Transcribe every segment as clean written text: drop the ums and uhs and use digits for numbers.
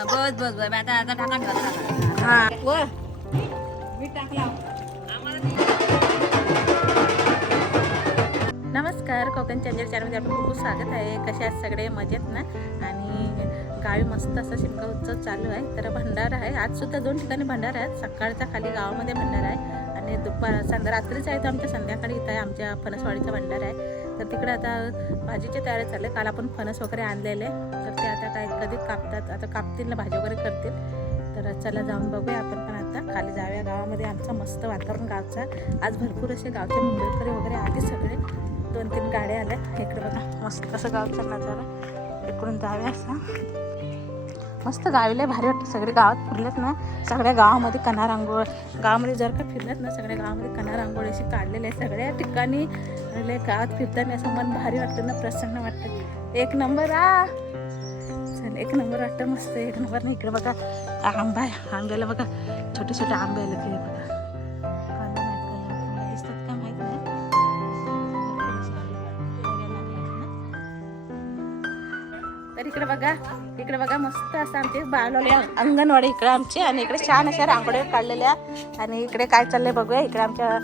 बस बस बस आता आता ढाकण घाल. हा वर मीठ टाकला. नमस्कार, कोकण चॅनल चॅनलमध्ये आपलं खूप खूप स्वागत आहे. कसे आहेत सगळे, मजेत ना? आणि गावी मस्त असा शिमगा उत्सव चालू आहे. तर भंडारा आहे आज सुद्धा 2 ठिकाणी भंडारा आहेत. सकाळचा खाली गावामध्ये भंडारा आहे आणि रात्रीच आहे तर आमच्या संध्याकाळी इथं आहे आमच्या फणसवाडीचा भंडारा आहे. तर तिकडे आता भाजीची तयारी चालली आहे. काल आपण फणस वगैरे आणलेले, तर ते आता काय कधी कापतात, आता कापतील ना, भाजी वगैरे करतील. तर चला जाऊन बघूया आपण पण. आता खाली जाऊया गावामध्ये. आमचं मस्त वातावरण गावचं. आज भरपूर असे गावचे मुंबईकरी वगैरे आधी सगळे 2-3 गाड्या आल्या. इकडे बघा मस्त असं गावचं नजारा. इकडून जाऊया असं मस्त. गावीला भारी वाटतं. सगळे गावात फिरलेत ना, सगळ्या गावामध्ये कना रांगोळ, गावामध्ये जर का फिरलेत ना, सगळ्या गावामध्ये कना रांगोळी अशी काढलेली आहे सगळ्या ठिकाणी. आणि गावात फिरताना असं मन भारी वाटतं ना, प्रसन्न वाटतं. एक नंबर चल, एक नंबर वाटतं मस्त, एक नंबर. नाही इकडे बघा आंबा आहे. आंब्याला बघा छोटे छोटे आंबे आले की बघा. दिसतात का माहित नाही. तर इकडे बघा मस्त असं आमचे बालवाडी अंगणवाडी इकडे आमची. आणि इकडे छान अशा रांगोळ्या काढलेल्या. आणि इकडे काय चाललंय बघूया. इकडे आमच्या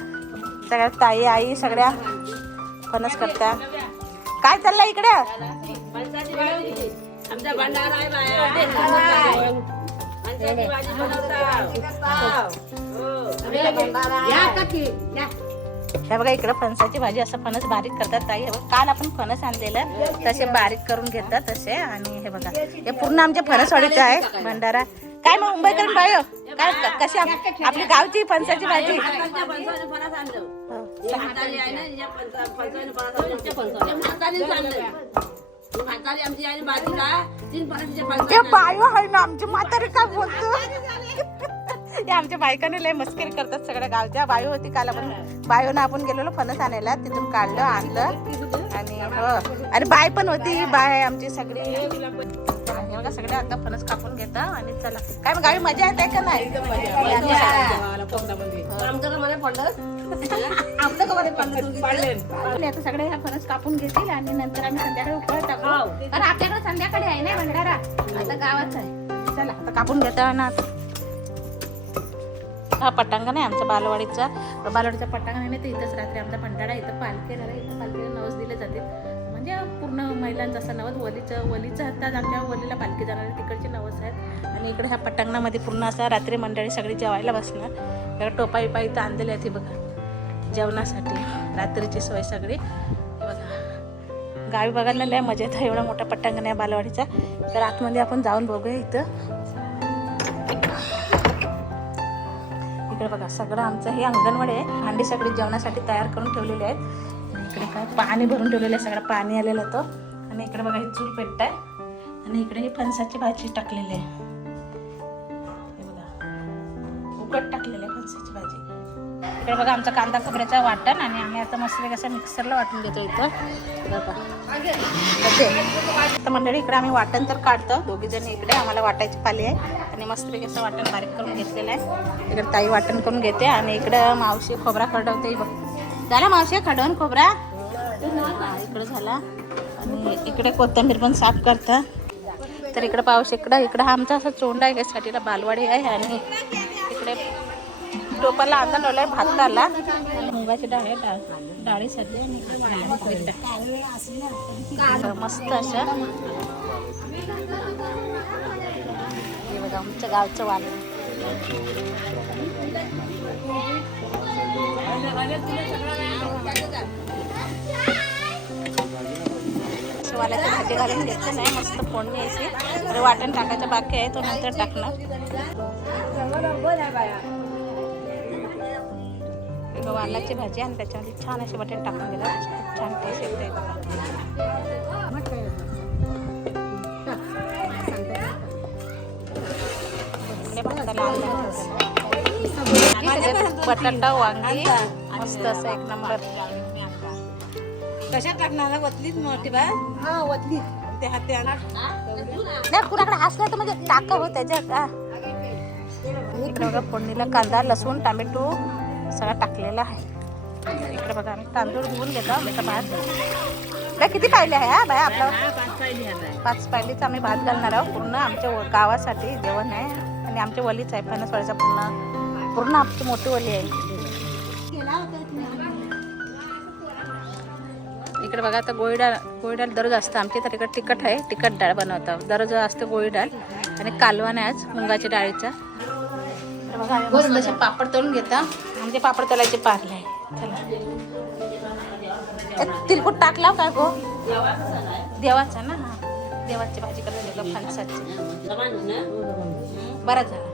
सगळ्या ताई आई सगळ्या फणस करतात. काय चाललंय इकडे? आमचा भंडारा आहे बाया. हे बघा इकडे फणसाची भाजी, असं फणस बारीक करतात ताई. हे बघा काल आपण फणस आणलेलं तसे बारीक करून घेतात तसे. आणि हे बघा हे पूर्ण आमच्या फणसवाडीचं आहे भंडारा. काय मग मुंबईकर बायो काय कशी आपली गावची फणसाची भाजी? बायो आहे ना आमची म्हातारी. काय बोलतो हे आमच्या बायकाने लय मस्करी करतात सगळ्या गावच्या. बायो होती काल आपण, बायोनं आपण गेलेलो फणस आणायला, तिथून काढलं आणलं. आणि हो अरे बाय पण होती, बाय आमची सगळी. बघा सगळे आता फणस कापून घेता. आणि चला काय मग गावी मजा येते का नाही? आता सगळे ह्या फणस कापून घेतील आणि नंतर आम्ही संध्याकाळी उकळत टाकू. कारण आपल्याकडे संध्याकाळी आहे ना भंडारा, आता गावाच आहे. चला आता कापून घेता ना. हा पटांगण आहे आमचा बालवाडीचा. पटांगण आहे. तर इथंच रात्री आमचा भंडारा, इथं पालखी येणार आहे. इथं पालखीला नवस दिले जाते. म्हणजे पूर्ण महिलांचं असं नवस. वलीचं हातात आमच्या वलीला पालखी जाणार आहे, तिकडचे नवस आहेत. आणि इकडे ह्या पटांगणामध्ये पूर्ण असा रात्री मंडळी सगळी जेवायला बसणार. टोपा बिपा इथं आणलेले आहेत. बघा जेवणासाठी रात्रीची सोय सगळी. बघा गावी बघायला लय मजा येतं. एवढा मोठा पटांगण आहे बालवाडीचा. तर आतमध्ये आपण जाऊन बघूया. इथं इकडे बघा सगळं आमचं हे अंगणवाडी आहे. भांडी सगळी जेवणासाठी तयार करून ठेवलेली आहेत. इकडे काय पाणी भरून ठेवलेलं आहे, सगळं पाणी आलेलं तो. आणि इकडे बघा ही चूल पेटत आहे. आणि इकडे ही फणसाची भाजी टाकलेली आहे. हे बघा उकट टाकलेली आहे फणसाची भाजी. इकडे बघा आमचा कांदा खोबऱ्याचा वाटण. आणि आम्ही आता मस्त कसं मिक्सरला वाटून घेतो इथं. आता मंडळी इकडे आम्ही वाटण तर काढतो दोघी जणी. इकडे आम्हाला वाटायची पाली आहे. आणि मस्तपैकी असं वाटण बारीक करून घेतलेलं आहे. इकडे ताई वाटण करून घेते. आणि इकडं मावशी खोबरा खरडवते. बघ झाला मावशी खडवून खोबरा इकडे झाला. आणि इकडे कोथिंबीर पण साफ करता. तर इकडे पाऊस इकडं हा आमचा असा चोंडा आहे. यासाठीला बालवाडी आहे. आणि इकडे टोपाला अंदा लावला आहे भात आला. आणि मुगाची डाळी सध्या. मस्त अशा हे बघा आमच्या गावचं वालं. वालाची भाजी घालून घेतली नाही, मस्त फोडणी यायची. तर वाटण टाकायचं बाकी आहे, तो नंतर टाकणार. वालाची भाजी आणि त्याच्यामध्ये छान असे बटाटे टाकून दिला. छान टेस्ट येते. बटाटा वांगी मस्त असं एक नंबर. कशा टाकणार? वतलीच मोठी बा. हा वतली ते हाते नाही कुणाकडे हसलं तर म्हणजे टाका हो त्याच्यात. इकडे बघा फोडणीला कांदा लसूण टोमॅटो सगळं टाकलेलं आहे. इकडे बघा आम्ही तांदूळ धुवून घेतो. त्याचा भात आपल्या किती पाहिले आहे हा बाय आपलं 5 पायलीच आम्ही भात घालणार आहोत. पूर्ण आमच्या गावासाठी जेवण आहे आणि आमच्या वलीच आहे फणसवाडीचा पूर्ण आमची मोठी वली आहे. इकडे बघा आता गोळी डाळ दररोज असतं आमच्या तर इकडे तिखट आहे. तिखट डाळ बनवतात दररोज असतं गोळी डाळ आणि कालवण आहे आज मुंगाच्या डाळीचा. तर बघा मस्त असे पापड तळून घेता. आमचे पापड तळायचे पारले आहे. चला तिलकुट टाकला काय गो देवाचा ना. हा देवाची भाजी करायला फणसाची बरा झाला.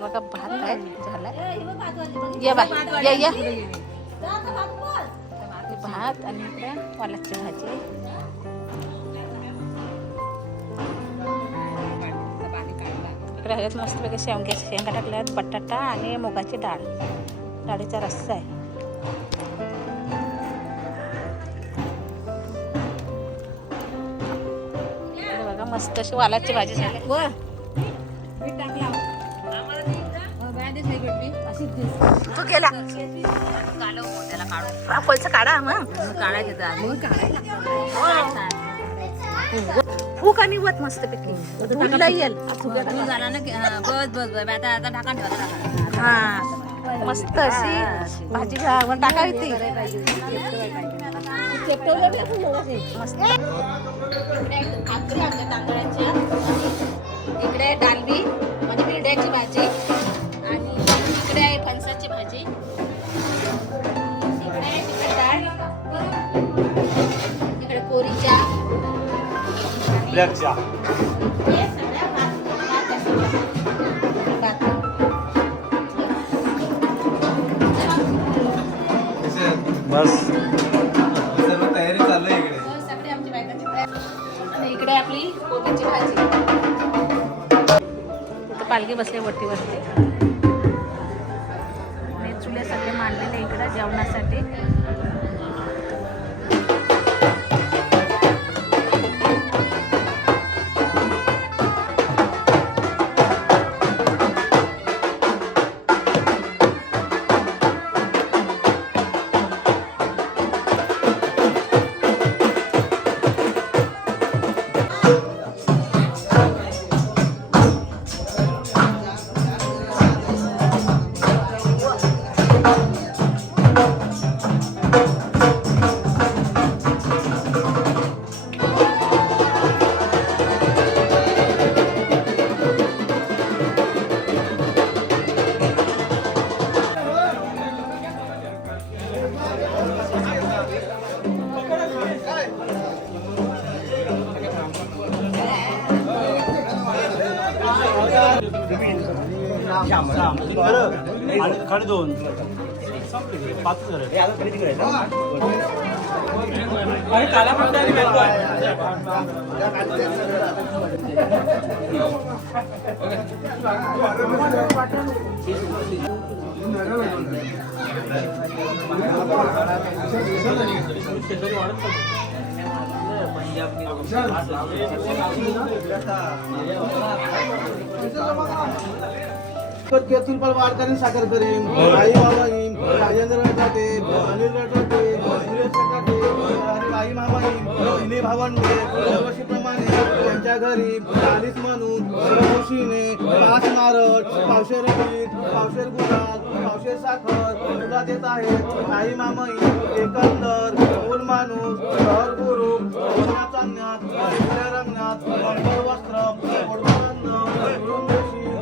बघा भात आहे झालाय. ये बा या भात आणि इकडे वालाची भाजी. इकडे आहेत मस्तपैकी शेंगा टाकल्यात बटाटा आणि मुगाची डाळीचा रस्सा आहे. बघा मस्त अशी वालाची भाजी झाली. तू केला पैसा काढा मग फूक आणि वत मस्त पैकी येईल. हा मस्त अशी भाजी टाकावी ती मस्त. इकडे डालबी म्हणजे बिरड्याची भाजी आणि इकडे आहे फणसाची भाजी. इकडे आहे तिखट डाळ. इकडे कोरीच्या बस सर्व तयारी चालू आहे इकडे. सगळे आमची बायकांची तयारी. आणि इकडे आपली कोबीची भाजी. इथं पालखी बसले वरती आणि चुले सगळे मांडलेले इकडे जेवणासाठी. खाली 2 5 तुलपाल वाडकरी साखर करीन आई बाबा येईन राजेंद्र रटाटे अनिल रटाटे सुरेश रटाटे आणि आई मामा येईन तिन्ही भावंडे दरवर्षीप्रमाणे त्यांच्या घरी 40 म्हणून खुशीने 5 नारळ 500 पीठ 500 गुलाल 500 साखर तुला देत आहेत. आई मामा येईन एकंदर मूल माणूस घर गुरु चांदण्यात रंगण्यात अंतर वस्त्र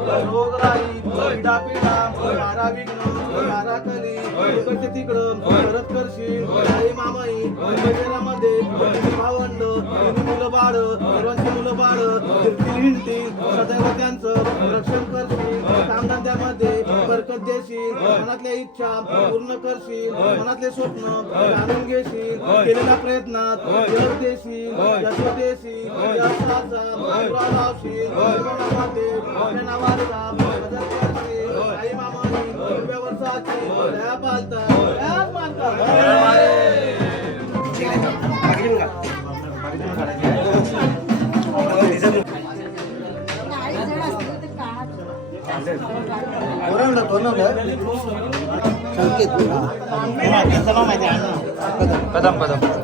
रोगराई पिढा मारा विघ्न मारा कली इकडचे तिकडं परत करशील. आई मामाई मंदिरामध्ये भावंड मुलं बाळ सर्वांची मुलं बाळ फिरतील हिंडतील सदैव त्यांचं रक्षण करशील. कामधंद्यामध्ये बरकत देशील. मनातल्या इच्छा पूर्ण करशील. मनातले स्वप्न जाणून घेशील. केलेल्या प्रयत्नात यश देशील. यश देशील यशाचा पुरा लावशील. जीवनामध्ये आपल्या नावाचा मदत करशील. आई मामानी हिरव्या वर्षाची दया पालता दया पालता. कदम कदम तर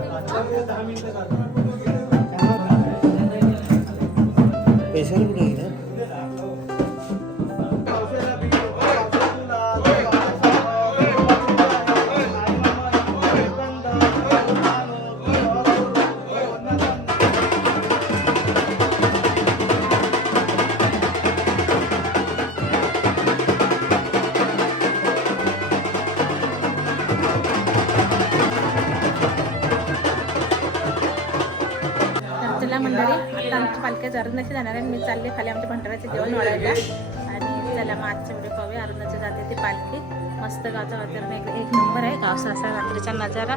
चला मंडळी, आता आमची पालखी अरुंदाची जाणार आहे. मी चालले खाली आमच्या भंडाराचे जेवण वाढायला. आणि चला मग आजच्या व्हिडिओ पाहूया. अरुंदाची जाते ती पालखी. मस्त गावचं वातावरण एक नंबर आहे. गावचा असा रात्रीचा नजारा.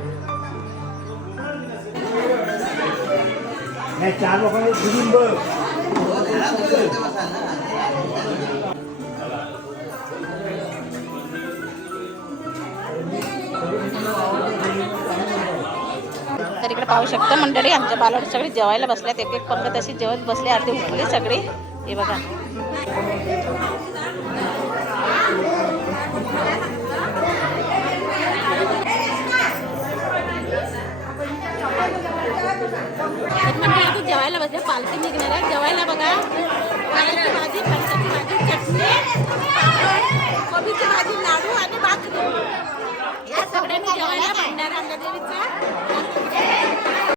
चार लोकांना फिरून बघ. तर इकडे पाहू शकता मंडळी, आमच्या बालवड सगळी जेवायला बसल्यात. एक एक पंगत अशी जेवत बसली. अर्धी उठली सगळी. हे बघा, मंडळी जेवायला बसले. पालखी निघणार आहे. जेवायला बघा, वालाची भाजी, फणसाची भाजी, चटणी, कोबीची भाजी, लाडू आणि भाकरी. या सगळ्यांनी जेवायला भंडारा अंबादेवीचा